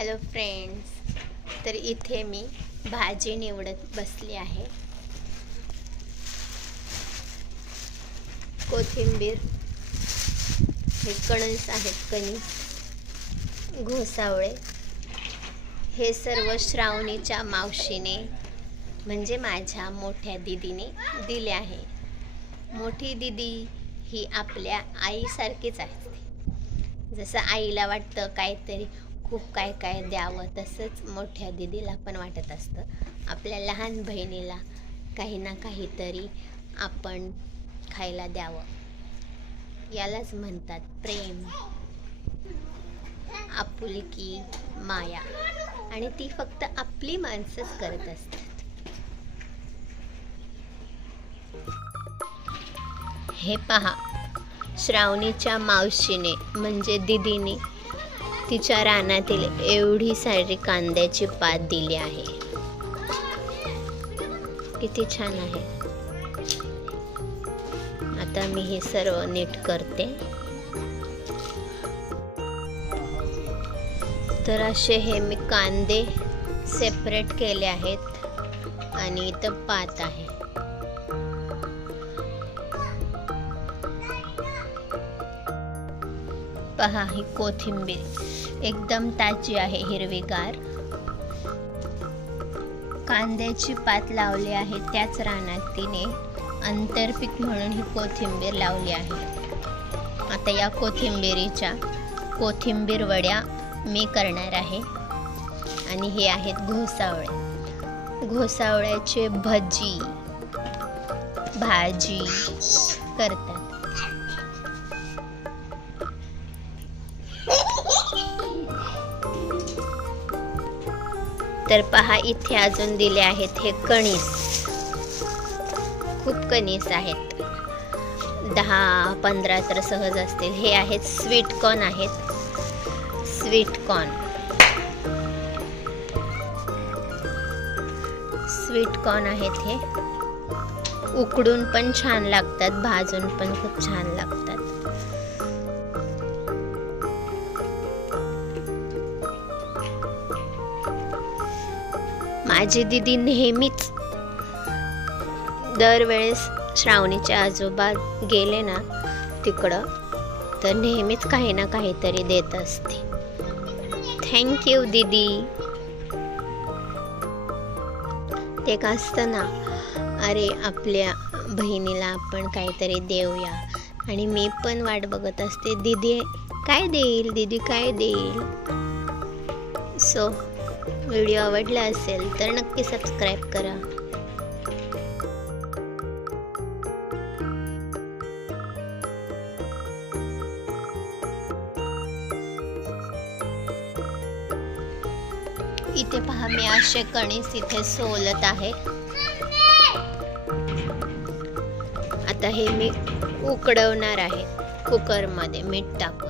Hello friends, तर इथे मी भाजी निवडत बसली आहे. कोथिंबीर, हे कणस आहेत, कणीस, घोसावळे, हे सर्व श्रावणीच्या मावशीने म्हणजे माझ्या मोठ्या दीदीने दिले आहे. मोठी दीदी ही आपल्या आईसारखीच असते. जसं आईला वाटतं काहीतरी खूप काय काय द्यावं, तसंच मोठ्या दीदीला पण वाटत असतं आपल्या लहान बहिणीला काही ना काहीतरी आपण खायला द्यावं. यालाच म्हणतात प्रेम, आपुलकी, माया. आणि ती फक्त आपली माणसंच करत असतात. हे पहा, श्रावणीच्या मावशीने म्हणजे दीदीने तिच्या रानातील एवढी सारी कांद्याची पात दिली आहे. किती छान आहे. आता मी हे सर्व नीट करते. तर असे हे मी कांदे सेपरेट केले आहेत आणि इथं पात आहे. पहा, ही कोथिंबीर एकदम ताजी आहे, हिरवीगार. कांद्याची पात लावली आहे त्याच रानात तिने आंतरपीक म्हणून ही कोथिंबीर लावली आहे. आता या कोथिंबीर वड्या मी करणार आहे. आणि हे आहेत घोसावळे. घोसावळ्याचे भजी, भाजी करतात. तर पहा, इथे अजून दिले आहेत हे कणीस. खूप कणीस आहेत, 10-15 तर सहज असतील. हे आहेत स्वीट कॉर्न आहेत. स्वीट कॉर्न आहेत. हे उकडून पण छान लागतात, भाजून पण खूप छान लागतात. माझी दीदी नेहमीच दरवेळेस श्रावणीचे आजोबा गेले ना तिकडं, तर नेहमीच काही ना काहीतरी देत असते. थँक्यू दीदी. ते का असतं ना, अरे आपल्या बहिणीला आपण काहीतरी देऊया. आणि मी पण वाट बघत असते, दीदी काय देईल, दीदी काय देईल. सो व्हिडिओ आवडला असेल तर नक्की सबस्क्राईब करा. इथे पहा, मी असे कणीस इथे सोलत आहे. आता हे मी उकडवणार आहे कुकरमध्ये मीठ टाकून.